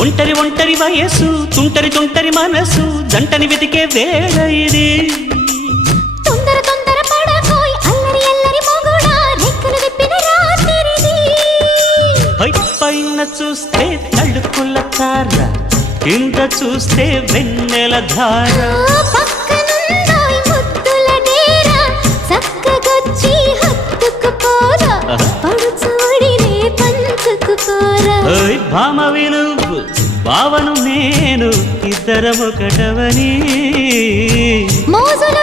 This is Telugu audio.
ఒంటరి ఒంటరి వయసు తుంటరి తుంటరి మనసు జంటని వెతికే వేళ ఇది తొందర తొందర పడకోయ్ అల్లరి అల్లరి మొగుడా రెక్కలు విప్పిన రాత్రిది పైన చూస్తే తడుకుల తార కింద చూస్తే వెన్నెల ధార పక్కనుందోయ్ ముద్దుల డేరా చక్కగొచ్చి హత్తుకుపోరా పడుచోడినే పంచుకుపోరా భామవి నువ్వు భావను నేను ఇద్దరమొకటవని మోజులు